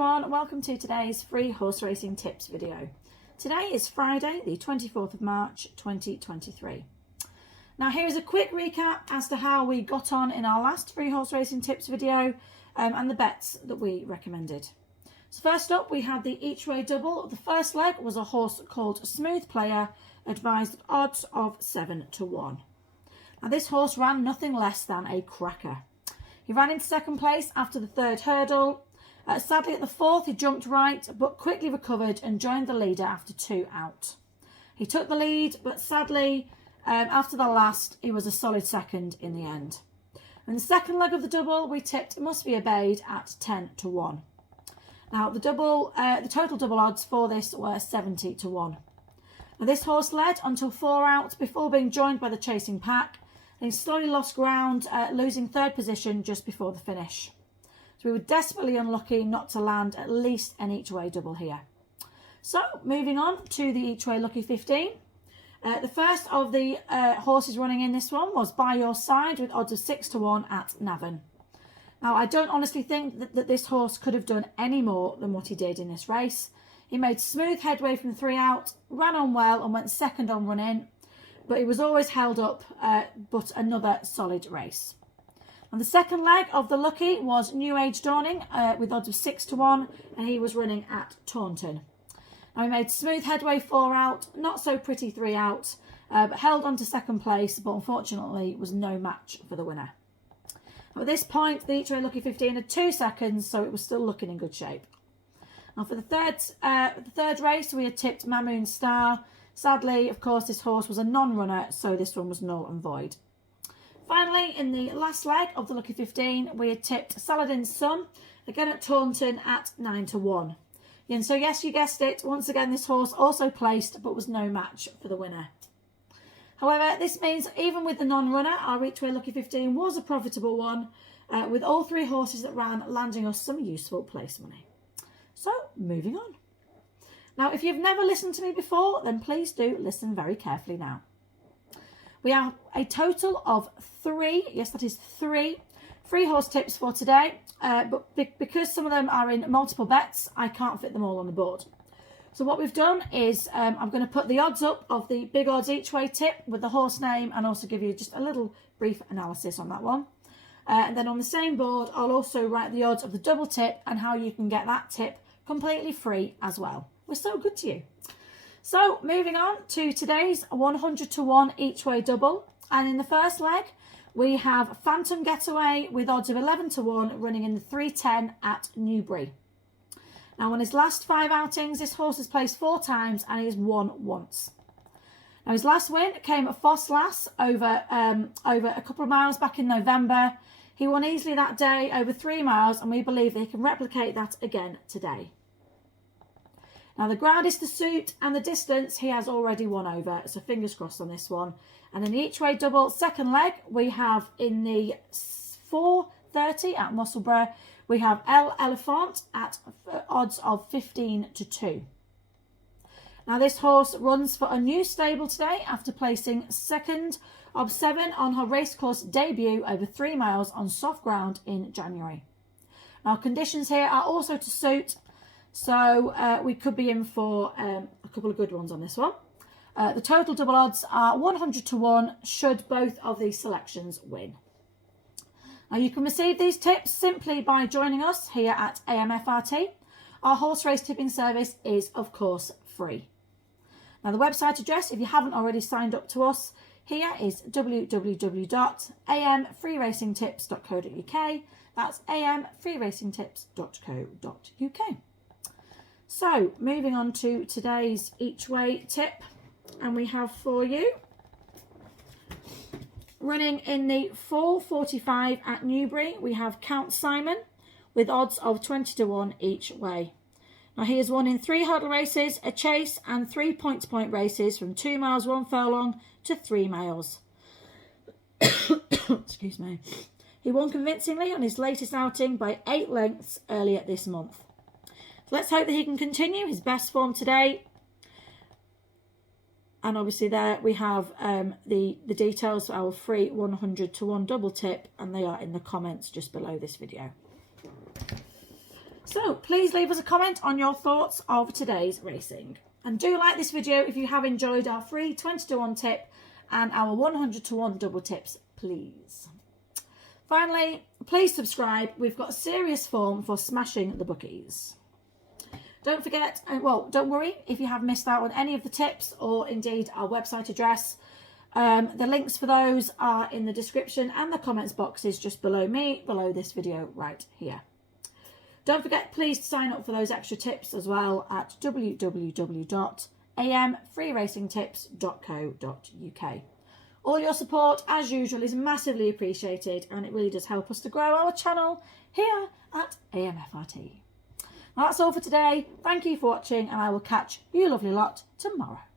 everyone, welcome to today's free horse racing tips video. Today is Friday the 24th of March 2023. Now here is a quick recap as to how we got on in our last free horse racing tips video and the bets that we recommended. So first up we had the each way double. The first leg was a horse called Smooth Player, advised at odds of 7 to 1. Now this horse ran nothing less than a cracker. He ran into second place after the third hurdle. Sadly at the fourth he jumped right but quickly recovered and joined the leader after 2 out. He took the lead but sadly after the last he was a solid second in the end. In the second leg of the double we tipped Must Be Obeyed at 10 to 1. Now the total double odds for this were 70 to 1. Now this horse led until 4 out before being joined by the chasing pack. And he slowly lost ground, losing third position just before the finish. So we were desperately unlucky not to land at least an each way double here. So moving on to the each way lucky 15. The first of the horses running in this one was By Your Side with odds of 6 to 1 at Navan. Now I don't honestly think that this horse could have done any more than what he did in this race. He made smooth headway from 3 out, ran on well and went second on run in. But he was always held up, but another solid race. And the second leg of the lucky was New Age Dawning with odds of 6 to 1, and he was running at Taunton. Now he made smooth headway 4 out, not so pretty 3 out, but held on to second place, but unfortunately was no match for the winner. Now at this point, the each way lucky 15 had 2 seconds, so it was still looking in good shape. Now for the third race, we had tipped Mamoon Star. Sadly, of course, this horse was a non-runner, so this one was null and void. Finally, in the last leg of the lucky 15, we had tipped Saladin's Son, again at Taunton at 9 to 1. And so yes, you guessed it, once again this horse also placed, but was no match for the winner. However, this means even with the non-runner, our each way lucky 15 was a profitable one, with all 3 horses that ran landing us some useful place money. So, moving on. Now, if you've never listened to me before, then please do listen very carefully now. We have a total of 3, yes, that is 3 free horse tips for today. But because some of them are in multiple bets, I can't fit them all on the board. So what we've done is I'm going to put the odds up of the big odds each way tip with the horse name and also give you just a little brief analysis on that one. And then on the same board, I'll also write the odds of the double tip and how you can get that tip completely free as well. We're so good to you. So moving on to today's 100 to 1 each way double. And in the first leg, we have Phantom Getaway with odds of 11 to 1 running in the 310 at Newbury. Now on his last 5 outings, this horse has placed 4 times and he has won once. Now his last win came at Fosslas over a couple of miles back in November. He won easily that day over 3 miles and we believe that he can replicate that again today. Now the ground is to suit and the distance he has already won over, so fingers crossed on this one. And in the each way double second leg we have in the 4:30 at Musselburgh, we have El Elephant at odds of 15 to 2. Now this horse runs for a new stable today after placing second of 7 on her racecourse debut over 3 miles on soft ground in January. Now conditions here are also to suit. So we could be in for a couple of good ones on this one. The total double odds are 100 to 1 should both of these selections win. Now you can receive these tips simply by joining us here at AMFRT. Our horse race tipping service is of course free. Now the website address, if you haven't already signed up to us, here is www.amfreeracingtips.co.uk. That's amfreeracingtips.co.uk. So, moving on to today's each way tip, and we have for you, running in the 4:45 at Newbury, we have Count Simon with odds of 20 to 1 each way. Now he has won in 3 hurdle races, a chase and 3 point-to-point races from 2 miles 1 furlong to 3 miles. Excuse me. He won convincingly on his latest outing by 8 lengths earlier this month. Let's hope that he can continue his best form today. And obviously there we have the details for our free 100 to 1 double tip, and they are in the comments just below this video. So please leave us a comment on your thoughts of today's racing. And do like this video if you have enjoyed our free 20 to 1 tip and our 100 to 1 double tips, please. Finally, please subscribe. We've got a serious form for smashing the bookies. Don't forget, don't worry if you have missed out on any of the tips or indeed our website address. The links for those are in the description and the comments boxes just below this video right here. Don't forget, please, to sign up for those extra tips as well at www.amfreeracingtips.co.uk. All your support, as usual, is massively appreciated, and it really does help us to grow our channel here at AMFRT. Well, that's all for today. Thank you for watching, and I will catch you lovely lot tomorrow.